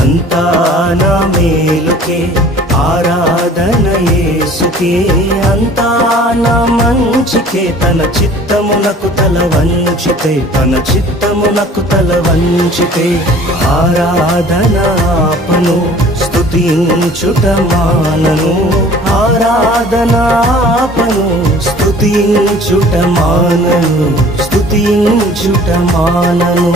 అంతా నా మేలుకే ఆరాధన యేసుకే, అంతా నా మంచికే. తన చిత్తమునకు తల వంచితే, తన చిత్తమునకు తల వంచితే ఆరాధన ఆపను, స్తుతించుట మానను. ఆరాధన ఆపను, స్తుతించుట మానను, స్తుతించుట మానను.